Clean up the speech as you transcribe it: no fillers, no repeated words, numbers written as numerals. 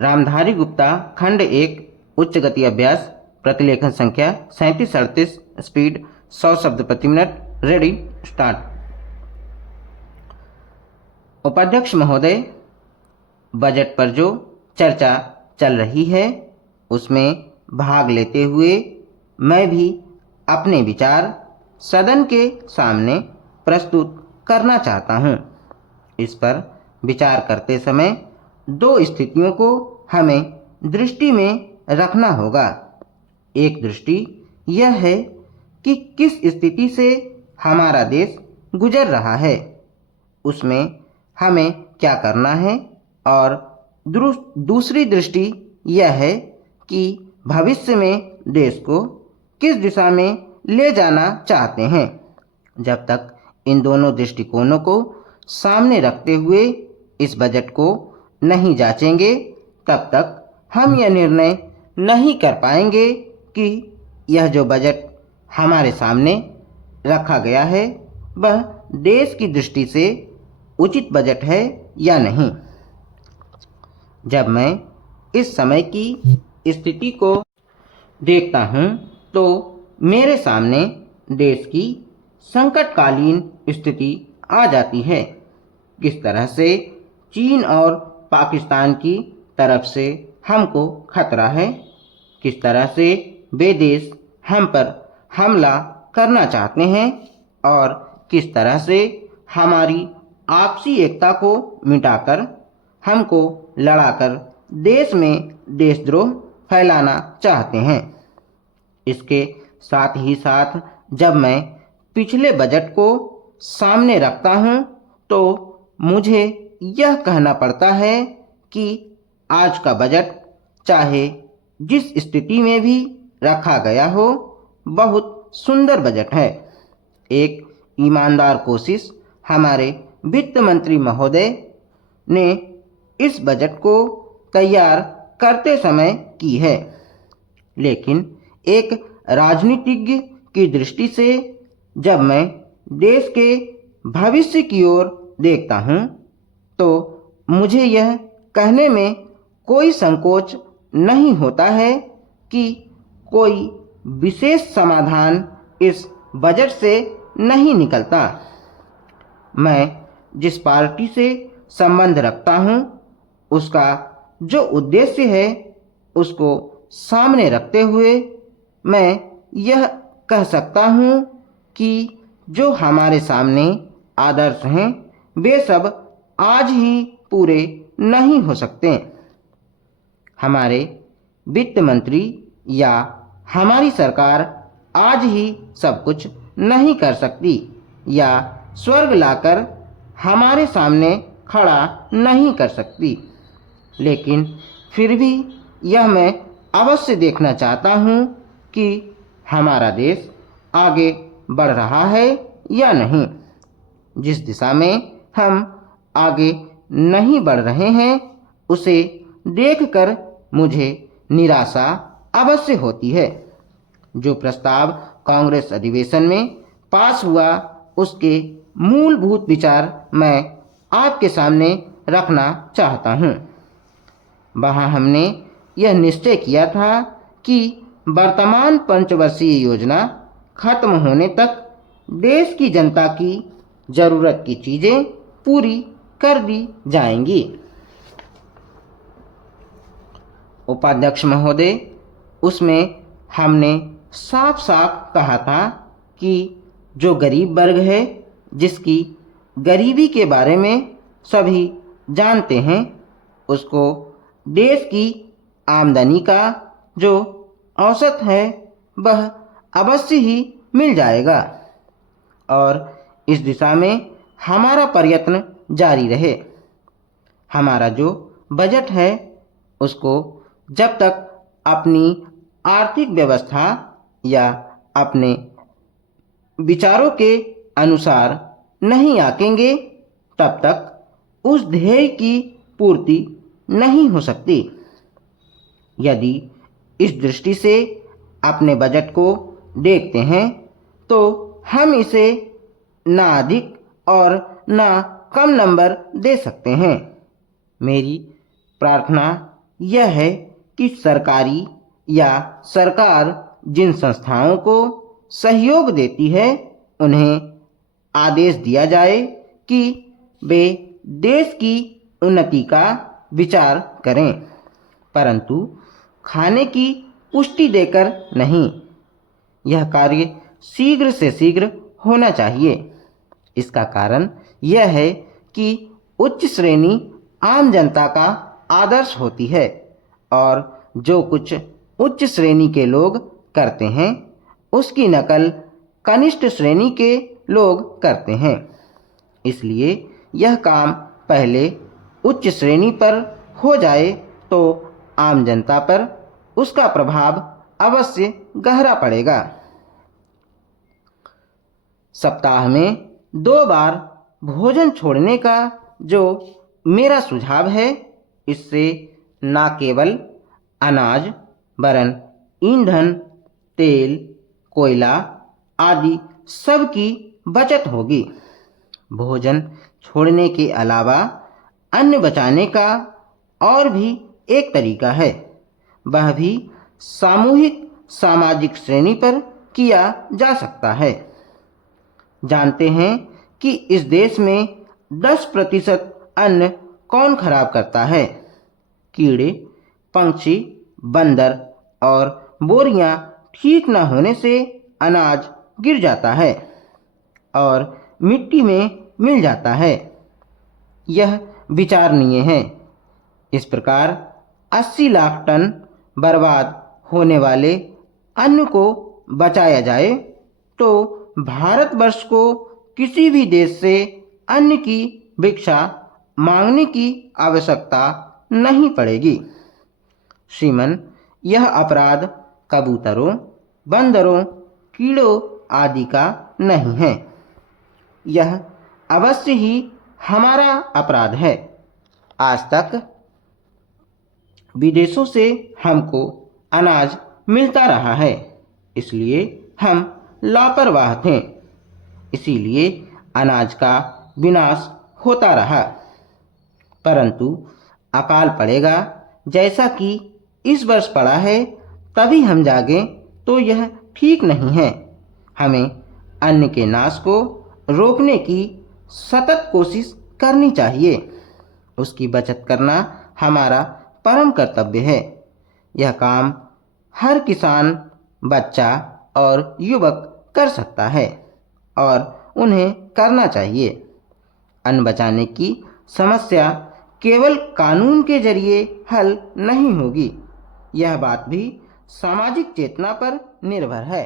रामधारी गुप्ता खंड 1 उच्च गति अभ्यास प्रतिलेखन संख्या 3738 स्पीड 100 शब्द प्रति मिनट। Ready start. उपाध्यक्ष महोदय, बजट पर जो चर्चा चल रही है उसमें भाग लेते हुए मैं भी अपने विचार सदन के सामने प्रस्तुत करना चाहता हूं। इस पर विचार करते समय दो स्थितियों को हमें दृष्टि में रखना होगा। एक दृष्टि यह है कि किस स्थिति से हमारा देश गुजर रहा है, उसमें हमें क्या करना है, और दूसरी दृष्टि यह है कि भविष्य में देश को किस दिशा में ले जाना चाहते हैं। जब तक इन दोनों दृष्टिकोणों को सामने रखते हुए इस बजट को नहीं जांचेंगे, तब तक हम यह निर्णय नहीं कर पाएंगे कि यह जो बजट हमारे सामने रखा गया है वह देश की दृष्टि से उचित बजट है या नहीं। जब मैं इस समय की स्थिति को देखता हूँ तो मेरे सामने देश की संकटकालीन स्थिति आ जाती है। किस तरह से चीन और पाकिस्तान की तरफ से हमको खतरा है, किस तरह से वे देश हम पर हमला करना चाहते हैं, और किस तरह से हमारी आपसी एकता को मिटाकर हमको लड़ाकर देश में देशद्रोह फैलाना चाहते हैं। इसके साथ ही साथ जब मैं पिछले बजट को सामने रखता हूं तो मुझे यह कहना पड़ता है कि आज का बजट चाहे जिस स्थिति में भी रखा गया हो बहुत सुंदर बजट है। एक ईमानदार कोशिश हमारे वित्त मंत्री महोदय ने इस बजट को तैयार करते समय की है, लेकिन एक राजनीतिज्ञ की दृष्टि से जब मैं देश के भविष्य की ओर देखता हूं तो मुझे यह कहने में कोई संकोच नहीं होता है कि कोई विशेष समाधान इस बजट से नहीं निकलता। मैं जिस पार्टी से संबंध रखता हूं उसका जो उद्देश्य है उसको सामने रखते हुए मैं यह कह सकता हूं कि जो हमारे सामने आदर्श हैं वे सब आज ही पूरे नहीं हो सकते। हमारे वित्त मंत्री या हमारी सरकार आज ही सब कुछ नहीं कर सकती या स्वर्ग लाकर हमारे सामने खड़ा नहीं कर सकती, लेकिन फिर भी यह मैं अवश्य देखना चाहता हूँ कि हमारा देश आगे बढ़ रहा है या नहीं। जिस दिशा में हम आगे नहीं बढ़ रहे हैं उसे देखकर मुझे निराशा अवश्य होती है। जो प्रस्ताव कांग्रेस अधिवेशन में पास हुआ उसके मूलभूत विचार मैं आपके सामने रखना चाहता हूँ। वहाँ हमने यह निश्चय किया था कि वर्तमान पंचवर्षीय योजना खत्म होने तक देश की जनता की जरूरत की चीज़ें पूरी कर दी जाएंगी। उपाध्यक्ष महोदय, उसमें हमने साफ साफ कहा था कि जो गरीब वर्ग है, जिसकी गरीबी के बारे में सभी जानते हैं, उसको देश की आमदनी का जो औसत है वह अवश्य ही मिल जाएगा, और इस दिशा में हमारा प्रयत्न जारी रहे। हमारा जो बजट है उसको जब तक अपनी आर्थिक व्यवस्था या अपने विचारों के अनुसार नहीं आंकेंगे तब तक उस ध्येय की पूर्ति नहीं हो सकती। यदि इस दृष्टि से अपने बजट को देखते हैं तो हम इसे ना अधिक और ना कम नंबर दे सकते हैं। मेरी प्रार्थना यह है कि सरकारी या सरकार जिन संस्थाओं को सहयोग देती है उन्हें आदेश दिया जाए कि वे देश की उन्नति का विचार करें, परंतु खाने की पुष्टि देकर नहीं। यह कार्य शीघ्र से शीघ्र होना चाहिए। इसका कारण यह है कि उच्च श्रेणी आम जनता का आदर्श होती है और जो कुछ उच्च श्रेणी के लोग करते हैं उसकी नकल कनिष्ठ श्रेणी के लोग करते हैं। इसलिए यह काम पहले उच्च श्रेणी पर हो जाए तो आम जनता पर उसका प्रभाव अवश्य गहरा पड़ेगा। सप्ताह में 2 बार भोजन छोड़ने का जो मेरा सुझाव है, इससे न केवल अनाज वरन ईंधन, तेल, कोयला आदि सब की बचत होगी। भोजन छोड़ने के अलावा अन्न बचाने का और भी एक तरीका है, वह भी सामूहिक सामाजिक श्रेणी पर किया जा सकता है। जानते हैं कि इस देश में 10% अन्न कौन खराब करता है? कीड़े, पंछी, बंदर और बोरियां ठीक न होने से अनाज गिर जाता है और मिट्टी में मिल जाता है। यह विचारणीय है। इस प्रकार 80 लाख टन बर्बाद होने वाले अन्न को बचाया जाए तो भारतवर्ष को किसी भी देश से अन्न की भिक्षा मांगने की आवश्यकता नहीं पड़ेगी। श्रीमन, यह अपराध कबूतरों, बंदरों, कीड़ों आदि का नहीं है। यह अवश्य ही हमारा अपराध है। आज तक विदेशों से हमको अनाज मिलता रहा है, इसलिए हम लापरवाह थे, इसीलिए अनाज का विनाश होता रहा। परंतु अकाल पड़ेगा जैसा कि इस वर्ष पड़ा है, तभी हम जागें तो यह ठीक नहीं है। हमें अन्न के नाश को रोकने की सतत कोशिश करनी चाहिए। उसकी बचत करना हमारा परम कर्तव्य है। यह काम हर किसान, बच्चा और युवक कर सकता है और उन्हें करना चाहिए। अन्न बचाने की समस्या केवल कानून के जरिए हल नहीं होगी। यह बात भी सामाजिक चेतना पर निर्भर है।